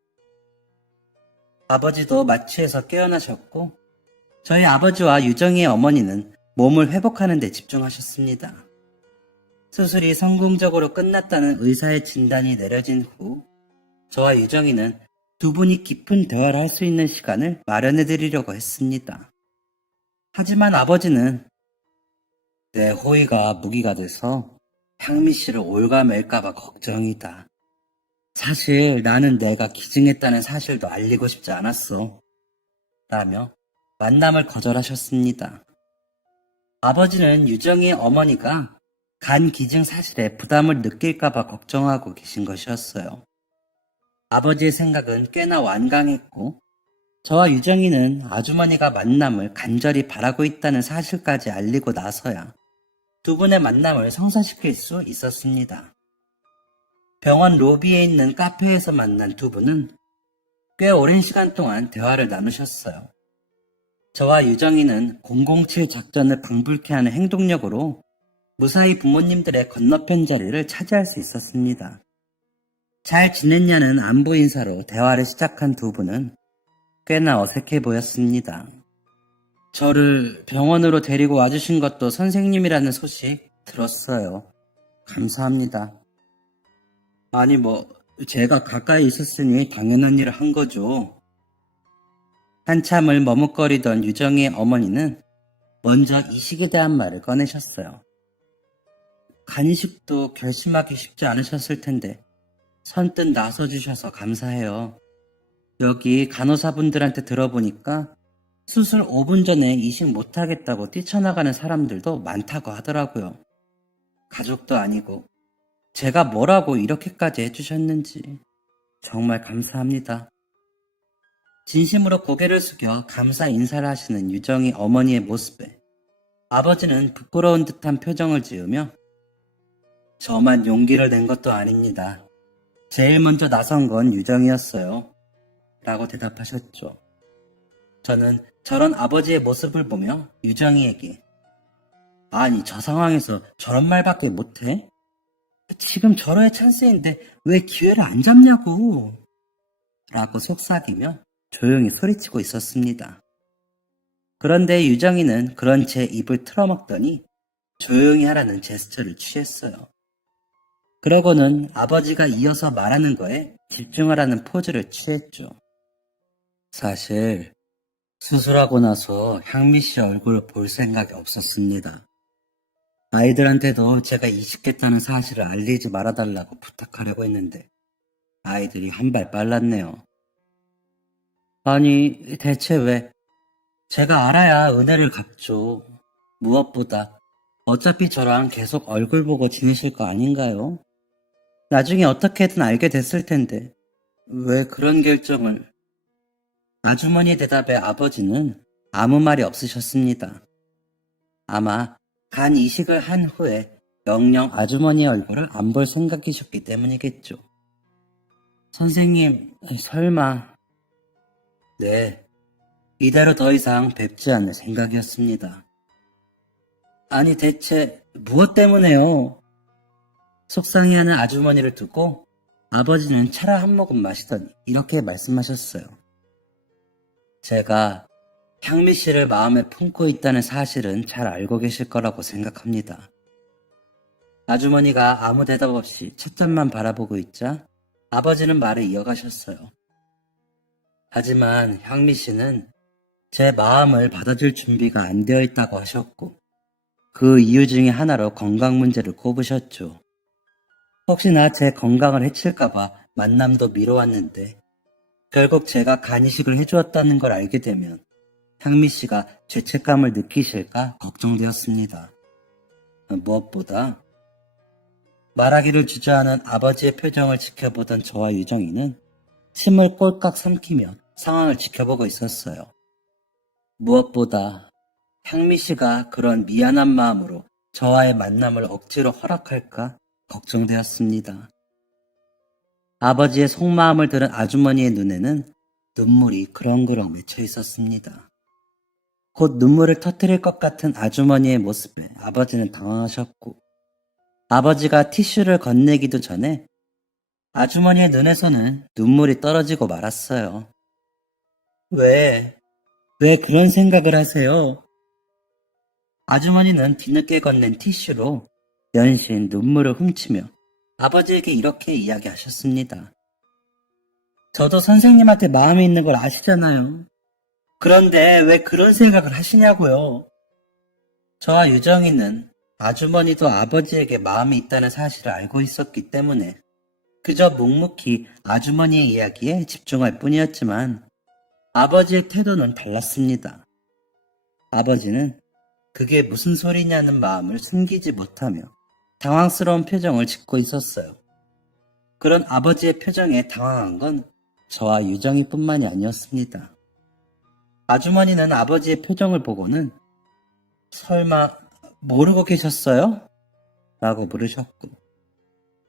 아버지도 마취해서 깨어나셨고, 저희 아버지와 유정이의 어머니는 몸을 회복하는 데 집중하셨습니다. 수술이 성공적으로 끝났다는 의사의 진단이 내려진 후, 저와 유정이는 두 분이 깊은 대화를 할 수 있는 시간을 마련해 드리려고 했습니다. 하지만 아버지는 내 호의가 무기가 돼서 향미 씨를 올가맬까봐 걱정이다. 사실 나는 내가 기증했다는 사실도 알리고 싶지 않았어. 라며 만남을 거절하셨습니다. 아버지는 유정이의 어머니가 간 기증 사실에 부담을 느낄까봐 걱정하고 계신 것이었어요. 아버지의 생각은 꽤나 완강했고, 저와 유정이는 아주머니가 만남을 간절히 바라고 있다는 사실까지 알리고 나서야 두 분의 만남을 성사시킬 수 있었습니다. 병원 로비에 있는 카페에서 만난 두 분은 꽤 오랜 시간 동안 대화를 나누셨어요. 저와 유정이는 007 작전을 방불케 하는 행동력으로 무사히 부모님들의 건너편 자리를 차지할 수 있었습니다. 잘 지냈냐는 안부 인사로 대화를 시작한 두 분은 꽤나 어색해 보였습니다. 저를 병원으로 데리고 와주신 것도 선생님이라는 소식 들었어요. 감사합니다. 아니 제가 가까이 있었으니 당연한 일을 한 거죠. 한참을 머뭇거리던 유정이의 어머니는 먼저 이식에 대한 말을 꺼내셨어요. 간이식도 결심하기 쉽지 않으셨을 텐데 선뜻 나서주셔서 감사해요. 여기 간호사분들한테 들어보니까 수술 5분 전에 이식 못하겠다고 뛰쳐나가는 사람들도 많다고 하더라고요. 가족도 아니고 제가 뭐라고 이렇게까지 해주셨는지 정말 감사합니다. 진심으로 고개를 숙여 감사 인사를 하시는 유정이 어머니의 모습에 아버지는 부끄러운 듯한 표정을 지으며 저만 용기를 낸 것도 아닙니다. 제일 먼저 나선 건 유정이었어요. 라고 대답하셨죠. 저는 저런 아버지의 모습을 보며 유정이에게 아니 저 상황에서 저런 말밖에 못해? 지금 저러의 찬스인데 왜 기회를 안 잡냐고 라고 속삭이며 조용히 소리치고 있었습니다. 그런데 유정이는 그런 제 입을 틀어막더니 조용히 하라는 제스처를 취했어요. 그러고는 아버지가 이어서 말하는 거에 집중하라는 포즈를 취했죠. 사실 수술하고 나서 향미 씨 얼굴을 볼 생각이 없었습니다. 아이들한테도 제가 이식했다는 사실을 알리지 말아달라고 부탁하려고 했는데 아이들이 한 발 빨랐네요. 아니 대체 왜? 제가 알아야 은혜를 갚죠. 무엇보다 어차피 저랑 계속 얼굴 보고 지내실 거 아닌가요? 나중에 어떻게든 알게 됐을 텐데 왜 그런 결정을? 아주머니 대답에 아버지는 아무 말이 없으셨습니다. 아마 간 이식을 한 후에 영영 아주머니의 얼굴을 안 볼 생각이셨기 때문이겠죠. 선생님, 설마. 네, 이대로 더 이상 뵙지 않을 생각이었습니다. 아니 대체 무엇 때문에요? 속상해하는 아주머니를 두고 아버지는 차를 한 모금 마시더니 이렇게 말씀하셨어요. 제가 향미 씨를 마음에 품고 있다는 사실은 잘 알고 계실 거라고 생각합니다. 아주머니가 아무 대답 없이 찻잔만 바라보고 있자 아버지는 말을 이어가셨어요. 하지만 향미 씨는 제 마음을 받아줄 준비가 안 되어 있다고 하셨고 그 이유 중에 하나로 건강 문제를 꼽으셨죠. 혹시나 제 건강을 해칠까봐 만남도 미뤄왔는데 결국 제가 간이식을 해주었다는 걸 알게 되면 향미 씨가 죄책감을 느끼실까 걱정되었습니다. 무엇보다 말하기를 주저하는 아버지의 표정을 지켜보던 저와 유정이는 침을 꼴깍 삼키며 상황을 지켜보고 있었어요. 무엇보다 향미 씨가 그런 미안한 마음으로 저와의 만남을 억지로 허락할까 걱정되었습니다. 아버지의 속마음을 들은 아주머니의 눈에는 눈물이 그렁그렁 맺혀 있었습니다. 곧 눈물을 터뜨릴 것 같은 아주머니의 모습에 아버지는 당황하셨고, 아버지가 티슈를 건네기도 전에 아주머니의 눈에서는 눈물이 떨어지고 말았어요. 왜 그런 생각을 하세요? 아주머니는 뒤늦게 건넨 티슈로 연신 눈물을 훔치며 아버지에게 이렇게 이야기하셨습니다. 저도 선생님한테 마음이 있는 걸 아시잖아요. 그런데 왜 그런 생각을 하시냐고요? 저와 유정이는 아주머니도 아버지에게 마음이 있다는 사실을 알고 있었기 때문에 그저 묵묵히 아주머니의 이야기에 집중할 뿐이었지만 아버지의 태도는 달랐습니다. 아버지는 그게 무슨 소리냐는 마음을 숨기지 못하며 당황스러운 표정을 짓고 있었어요. 그런 아버지의 표정에 당황한 건 저와 유정이뿐만이 아니었습니다. 아주머니는 아버지의 표정을 보고는 설마 모르고 계셨어요? 라고 물으셨고,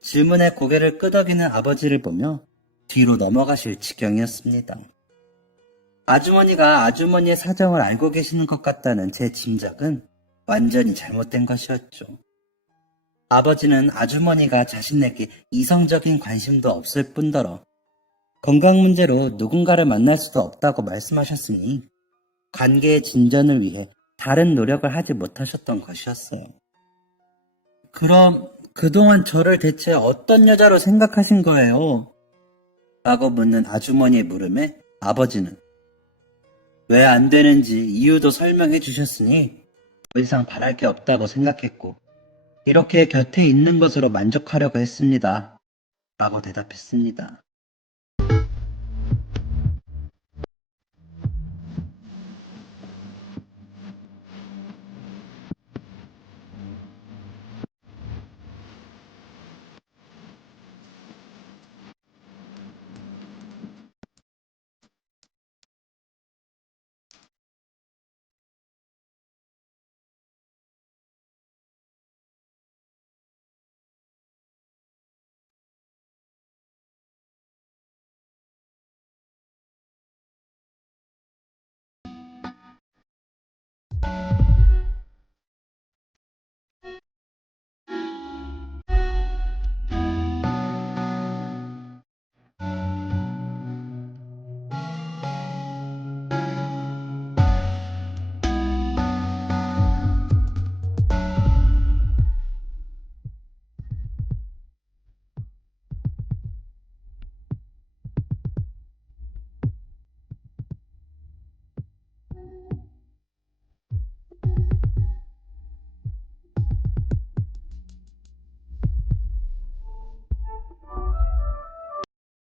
질문에 고개를 끄덕이는 아버지를 보며 뒤로 넘어가실 지경이었습니다. 아주머니가 아주머니의 사정을 알고 계시는 것 같다는 제 짐작은 완전히 잘못된 것이었죠. 아버지는 아주머니가 자신에게 이성적인 관심도 없을 뿐더러 건강 문제로 누군가를 만날 수도 없다고 말씀하셨으니 관계의 진전을 위해 다른 노력을 하지 못하셨던 것이었어요. 그럼 그동안 저를 대체 어떤 여자로 생각하신 거예요? 라고 묻는 아주머니의 물음에 아버지는 왜 안 되는지 이유도 설명해 주셨으니 더 이상 바랄 게 없다고 생각했고 이렇게 곁에 있는 것으로 만족하려고 했습니다. 라고 대답했습니다.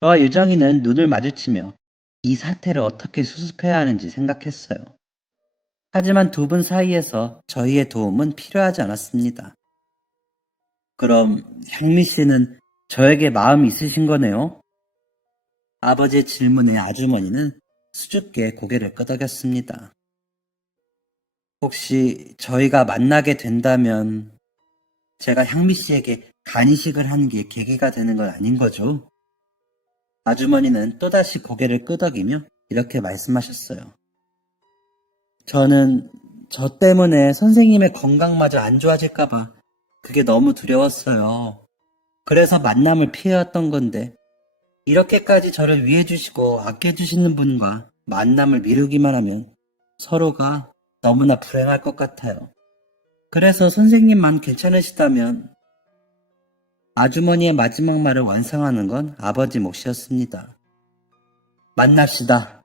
저와 유정이는 눈을 마주치며 이 사태를 어떻게 수습해야 하는지 생각했어요. 하지만 두 분 사이에서 저희의 도움은 필요하지 않았습니다. 그럼 향미 씨는 저에게 마음이 있으신 거네요? 아버지의 질문에 아주머니는 수줍게 고개를 끄덕였습니다. 혹시 저희가 만나게 된다면 제가 향미 씨에게 간이식을 하는 게 계기가 되는 건 아닌 거죠? 아주머니는 또다시 고개를 끄덕이며 이렇게 말씀하셨어요. 저는 저 때문에 선생님의 건강마저 안 좋아질까봐 그게 너무 두려웠어요. 그래서 만남을 피해왔던 건데 이렇게까지 저를 위해주시고 아껴주시는 분과 만남을 미루기만 하면 서로가 너무나 불행할 것 같아요. 그래서 선생님만 괜찮으시다면 아주머니의 마지막 말을 완성하는 건 아버지 몫이었습니다. 만납시다.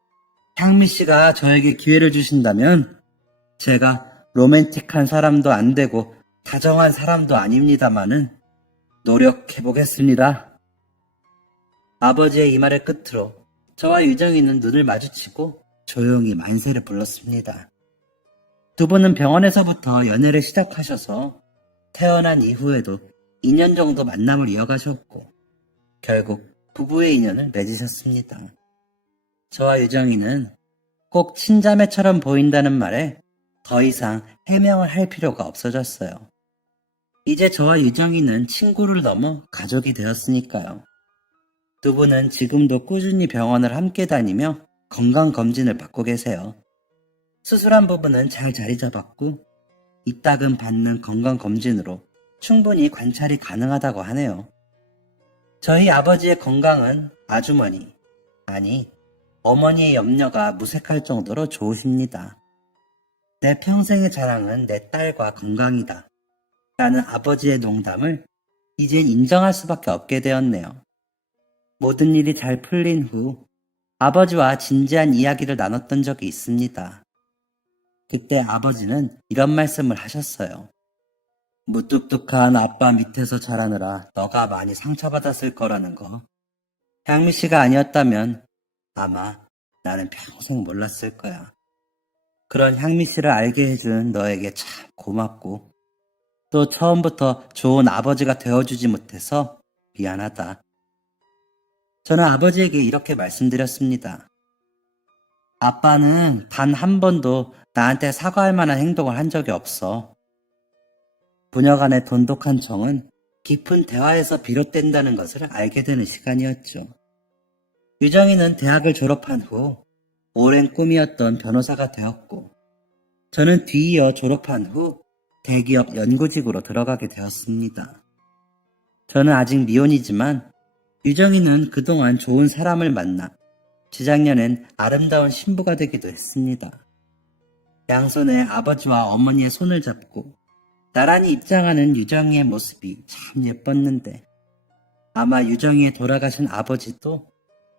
향미 씨가 저에게 기회를 주신다면 제가 로맨틱한 사람도 안 되고 다정한 사람도 아닙니다마는 노력해 보겠습니다. 아버지의 이 말의 끝으로 저와 유정이는 눈을 마주치고 조용히 만세를 불렀습니다. 두 분은 병원에서부터 연애를 시작하셔서 태어난 이후에도 2년 정도 만남을 이어가셨고 결국 부부의 인연을 맺으셨습니다. 저와 유정이는 꼭 친자매처럼 보인다는 말에 더 이상 해명을 할 필요가 없어졌어요. 이제 저와 유정이는 친구를 넘어 가족이 되었으니까요. 두 분은 지금도 꾸준히 병원을 함께 다니며 건강검진을 받고 계세요. 수술한 부분은 잘 자리 잡았고 이따금 받는 건강검진으로 충분히 관찰이 가능하다고 하네요. 저희 아버지의 건강은 아주머니, 아니 어머니의 염려가 무색할 정도로 좋으십니다. 내 평생의 자랑은 내 딸과 건강이다. 라는 아버지의 농담을 이젠 인정할 수밖에 없게 되었네요. 모든 일이 잘 풀린 후 아버지와 진지한 이야기를 나눴던 적이 있습니다. 그때 아버지는 이런 말씀을 하셨어요. 무뚝뚝한 아빠 밑에서 자라느라 너가 많이 상처받았을 거라는 거. 향미 씨가 아니었다면 아마 나는 평생 몰랐을 거야. 그런 향미 씨를 알게 해준 너에게 참 고맙고 또 처음부터 좋은 아버지가 되어주지 못해서 미안하다. 저는 아버지에게 이렇게 말씀드렸습니다. 아빠는 단 한 번도 나한테 사과할 만한 행동을 한 적이 없어. 부녀 간의 돈독한 정은 깊은 대화에서 비롯된다는 것을 알게 되는 시간이었죠. 유정이는 대학을 졸업한 후 오랜 꿈이었던 변호사가 되었고 저는 뒤이어 졸업한 후 대기업 연구직으로 들어가게 되었습니다. 저는 아직 미혼이지만 유정이는 그동안 좋은 사람을 만나 재작년엔 아름다운 신부가 되기도 했습니다. 양손에 아버지와 어머니의 손을 잡고 나란히 입장하는 유정이의 모습이 참 예뻤는데 아마 유정이의 돌아가신 아버지도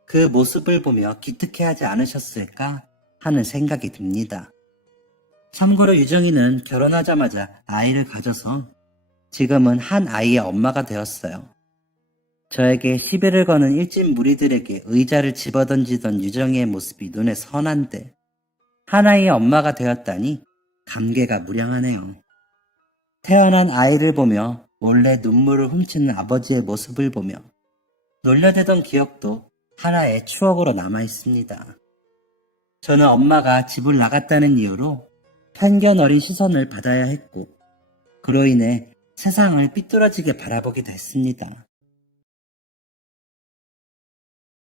그 모습을 보며 기특해하지 않으셨을까 하는 생각이 듭니다. 참고로 유정이는 결혼하자마자 아이를 가져서 지금은 한 아이의 엄마가 되었어요. 저에게 시비를 거는 일진 무리들에게 의자를 집어던지던 유정이의 모습이 눈에 선한데 하나의 엄마가 되었다니 감개가 무량하네요. 태어난 아이를 보며 몰래 눈물을 훔치는 아버지의 모습을 보며 놀려대던 기억도 하나의 추억으로 남아있습니다. 저는 엄마가 집을 나갔다는 이유로 편견 어린 시선을 받아야 했고 그로 인해 세상을 삐뚤어지게 바라보기도 했습니다.